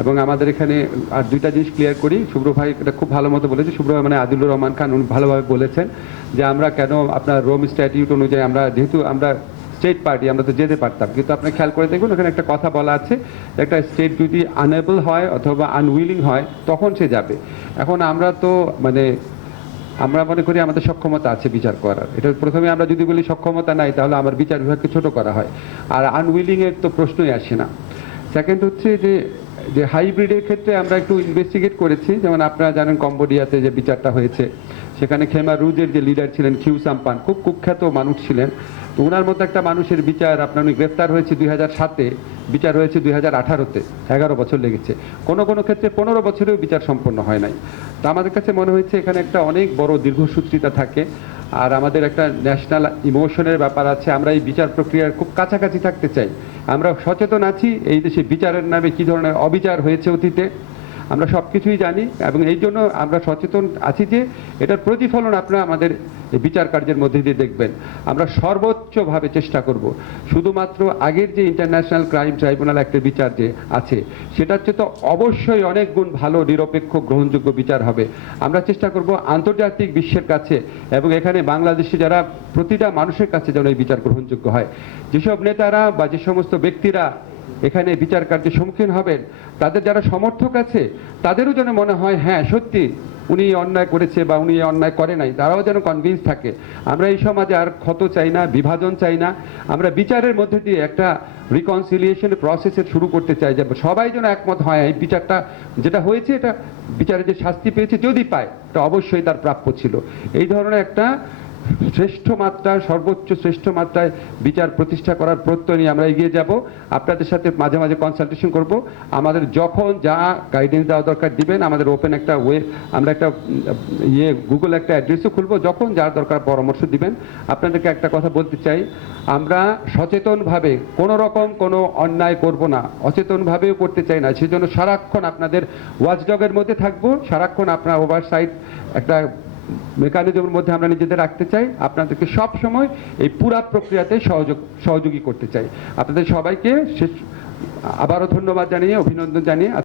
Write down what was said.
এবং আমাদের এখানে, আর দুইটা জিনিস ক্লিয়ার করি শুভ্র ভাই এটা খুব ভালো মতো বলেছে শুভ্র ভাই মানে আদিলুর রহমান খান, উনি ভালোভাবে বলেছেন যে আমরা কেন আপনার রোম স্ট্যাটিউট অনুযায়ী আমরা, যেহেতু আমরা স্টেট পার্টি আমরা তো যেতে পারতাম। কিন্তু আপনি খেয়াল করে দেখুন ওখানে একটা কথা বলা আছে একটা স্টেট যদি আনএবল হয় অথবা আনউইলিং হয়, তখন সে যাবে। এখন আমরা তো মানে আমরা মনে করি আমাদের সক্ষমতা আছে বিচার করার। এটা প্রথমে আমরা যদি বলি সক্ষমতা নাই, তাহলে আমার বিচার বিভাগকে ছোট করা হয়। আর আনউইলিং এর তো প্রশ্নই আসে না। সেকেন্ড হচ্ছে যে যে হাইব্রিডের ক্ষেত্রে আমরা একটু ইনভেস্টিগেট করেছি। যেমন আপনারা জানেন কম্বোডিয়াতে যে বিচারটা হয়েছে, সেখানে খেমা রুজের যে লিডার ছিলেন খিউ সাম্পান, খুব কুখ্যাত মানুষ ছিলেন। তো ওনার মতো একটা মানুষের বিচার আপনার উনি গ্রেফতার হয়েছে দুই হাজার সাতে, বিচার হয়েছে দুই হাজার আঠারোতে, এগারো বছর লেগেছে। কোনো কোনো ক্ষেত্রে পনেরো বছরেও বিচার সম্পন্ন হয় নাই। তো আমাদের কাছে মনে হয়েছে এখানে একটা অনেক বড় দীর্ঘসূত্রিতা থাকে। আর আমাদের একটা ন্যাশনাল ইমোশনের ব্যাপার আছে, আমরা এই বিচার প্রক্রিয়ার খুব কাছাকাছি থাকতে চাই। আমরা সচেতন আছি, এই দেশে বিচারের নামে কি ধরনের অবিচার হয়েছে অতীতে? আমরা সব কিছুই জানি এবং এই জন্য আমরা সচেতন আছি যে এটার প্রতিফলন আপনারা আমাদের বিচার কার্যের মধ্যে দিয়ে দেখবেন। আমরা সর্বোচ্চভাবে চেষ্টা করব। শুধুমাত্র আগের যে ইন্টারন্যাশনাল ক্রাইম ট্রাইব্যুনাল একটা বিচার যে আছে সেটা হচ্ছে তো অবশ্যই অনেক গুণ ভালো, নিরপেক্ষ, গ্রহণযোগ্য বিচার হবে। আমরা চেষ্টা করব আন্তর্জাতিক বিশ্বের কাছে এবং এখানে বাংলাদেশে যারা প্রতিটা মানুষের কাছে যেন এই বিচার গ্রহণযোগ্য হয়। যেসব নেতারা বা যে সমস্ত ব্যক্তিরা এখানে বিচার কার্যের সম্মুখীন হবেন। তাদের যারা সমর্থক আছে, তাদেরও যেন মনে হয় হ্যাঁ সত্যি, উনি অন্যায় করেছে বা উনি অন্যায় করে নাই, তারাও যেন কনভিন্স থাকে। আমরা এই সমাজে আর ক্ষত চাই না, বিভাজন চাই না। আমরা বিচারের মধ্যে দিয়ে একটা রিকনসিলিয়েশন প্রসেসের শুরু করতে চাই, যে সবাই যেন একমত হয়, এই বিচারটা যেটা হয়েছে, এটা বিচারে যে শাস্তি পেয়েছে, যদি পায়, এটা অবশ্যই তার প্রাপ্য ছিল। এই ধরনের একটা শ্রেষ্ঠ মাত্রায়, সর্বোচ্চ শ্রেষ্ঠ মাত্রায় বিচার প্রতিষ্ঠা করার প্রত্যয় নিয়ে আমরা এগিয়ে যাব। আপনাদের সাথে মাঝে মাঝে কনসালটেশন করব। আমাদের যখন যা গাইডেন্স দেওয়া দরকার দিবেন, আমাদের ওপেন একটা ওয়ে আমরা একটা ইয়ে গুগল একটা অ্যাড্রেসও খুলবো। যখন যার দরকার পরামর্শ দিবেন। আপনাদেরকে একটা কথা বলতে চাই। আমরা সচেতনভাবে কোনো রকম কোনো অন্যায় করব না। অচেতনভাবেও করতে চাই না। সেজন্য সারাক্ষণ আপনাদের ওয়াচডগের মধ্যে থাকব। সারাক্ষণ আপনার ওভারসাইট একটা মেকানিজমের মধ্যে আমরা নিজেদের রাখতে চাই, আপনাদেরকে সব সময় এই পুরা প্রক্রিয়াতে সহযোগ, সহযোগী করতে চাই। আপনাদের সবাইকে শেষ আবারও ধন্যবাদ জানিয়ে, অভিনন্দন জানিয়ে